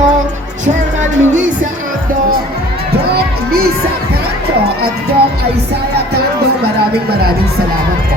Ando, Chairman Luisa Ando, Doc Lisa Cando, at Doc Isaiah Cando. Maraming salamat po.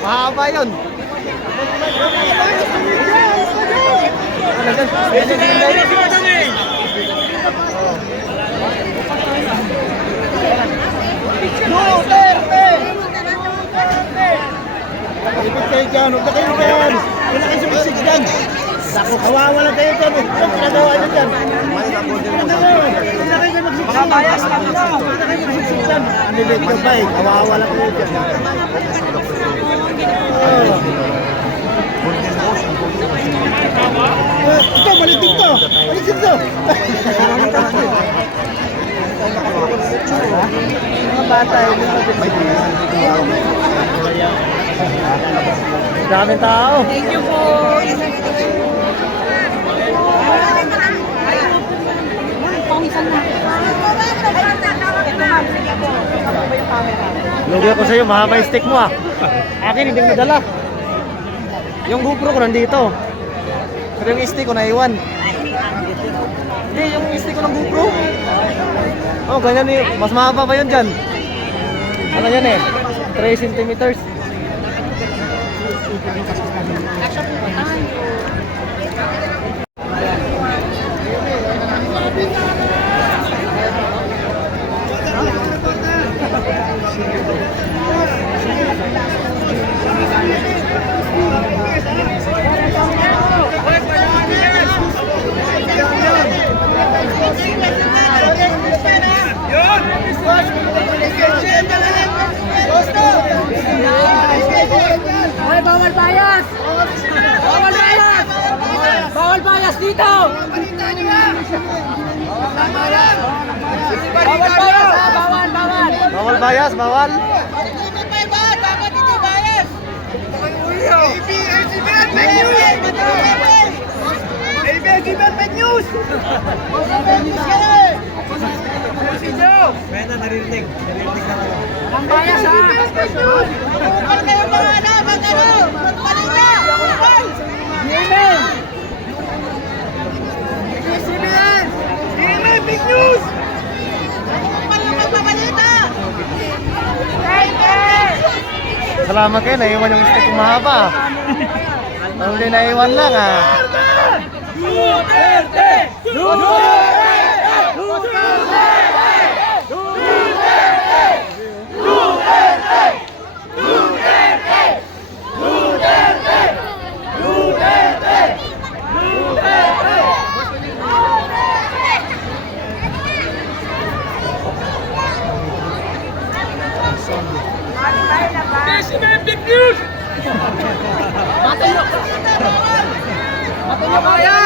Mahaba yun. Ikot kayo dyan, huwag na kayo dyan. Huwag na kayo sumiksik dyan. Kawawa kayo dyan. Huwag pinagawa nyo dyan. Huwag na kayo magsiksik. Makabayas lang ito. Huwag na kayo magsiksik dyan. Nilid ka ba eh, kawawa lang kayo dyan. Ito, balik dito. Balik dito. Mga bata yun. Daming tao. Thank you po. Lugi ako sa'yo, mahaba yung stick mo ah. Akin hindi nadala. Yung GoPro ko nandito. Pero yung stick ko naiwan. Hindi, yung stick ko ng GoPro. Oh, ganyan yun. Mas mahaba pa yun dyan. Ano yan eh? 3 centimeters. dito! Bawal bias, ha? Bawal, bawal! Bawal bias, bawal. Ang bias, ha? Big news! Salamat kayo, naiwan yung stick ko mahaba. Only naiwan lang ah. Duterte! Duterte! Duterte! Duterte! Duterte! Duterte! Duterte! Duterte! Duterte! President, big news! Matulog! Matulog kaya!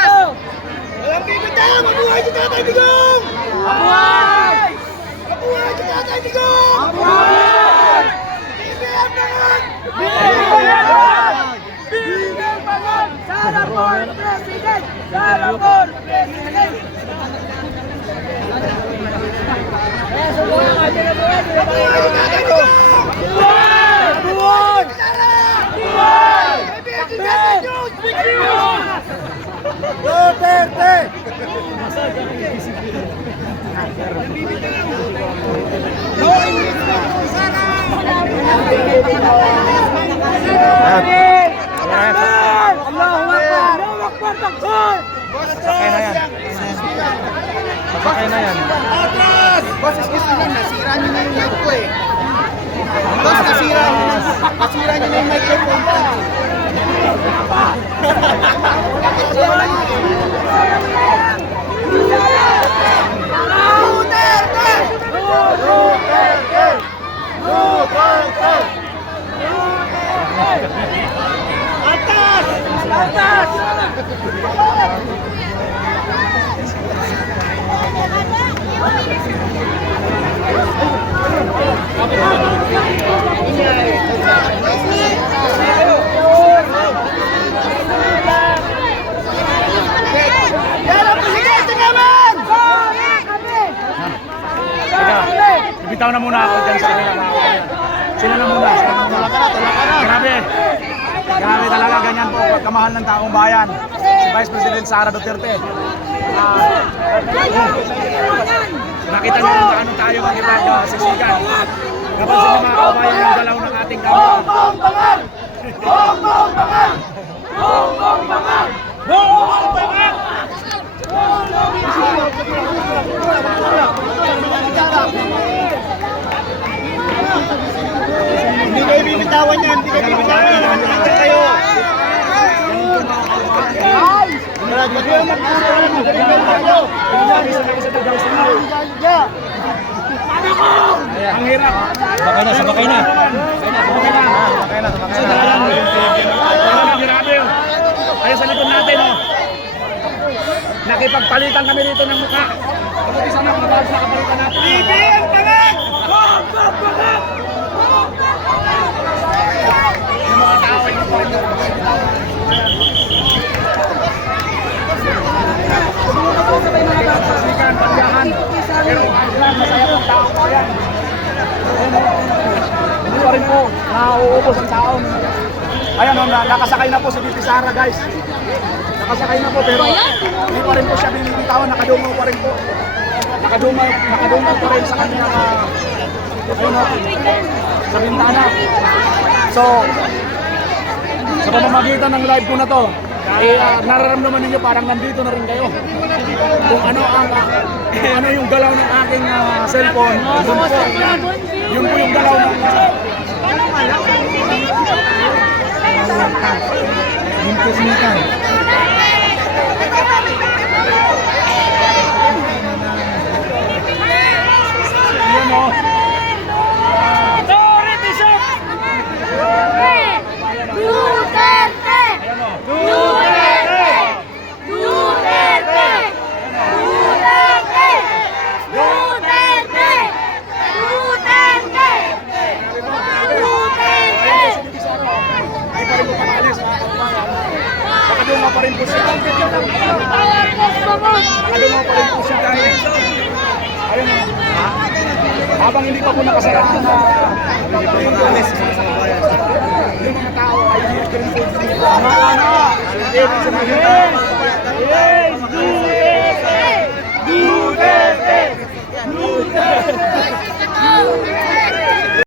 Walang bibitaw! Mabuhay si Tatay Digong! Mabuhay! Mabuhay si Tatay Digong! Mabuhay! BBM naman! BBM! BBM naman! Sana for President! Sana for President! Mabuhay si Tatay Digong! Mabuhay! Mabuhay! Mabuhay! BBM si Tatay Digong! Big news! Duterte! Allahu Akbar! Allahu Akbar! Takbir! Sakay na yan. Sakay na yan. Boss, excuse me lang, nasira niyo na yung mic ko eh. Boss, nasira niyo na yung microphone ko. Atas! Atas! Bitaw na muna ako dyan sa kanila. Sila na muna. Grabe. Grabe talaga, ganyan po pagkamahal ng taong bayan. Si Vice President Sara Duterte. Nakita niyo kung paano tayo magkipag-sisigan. Kapag sila mga kabayan yung galaw ng ating kampo. Bongbong Bangal! Bongbong Bangal! Bongbong Bangal! Bongbong Bangal! Hindi kayo bibitawan yan. Hindi kayo bibitawan. Hindi kayo. Ang hirap. Sabakay na, sabakay na. Sakay na, sakay na. Grabe. Kaya sa likod natin, oh. Nakipagpalitan kami dito ng mukha. Kapag isa na, mabagos na kapalitan natin. BBM Bangat! Bongbong Bangal! Yung mga tao ay Sikan, pagyahan. Pero ang masaya ng tao ko yan. Hindi pa rin po nauubos ang tao. Ayan, nakasakay na po si Bibi Sara, guys. Nakasakay na po pero hindi pa rin po siya binibitawan. Nakadungaw pa rin po. Nakadungaw pa rin sa kanyang sa bintana. So, sa pamamagitan ng live ko na to, nararamdaman ninyo parang nandito na rin kayo. Kung ano yung galaw ng aking cellphone, yun po yung galaw ng yun o. Duterte! Duterte! Duterte! rin po siya. Nakadungaw pa rin po siya dahil ayun, habang hindi pa po nakasarado na yung mga tao ay hindi rin po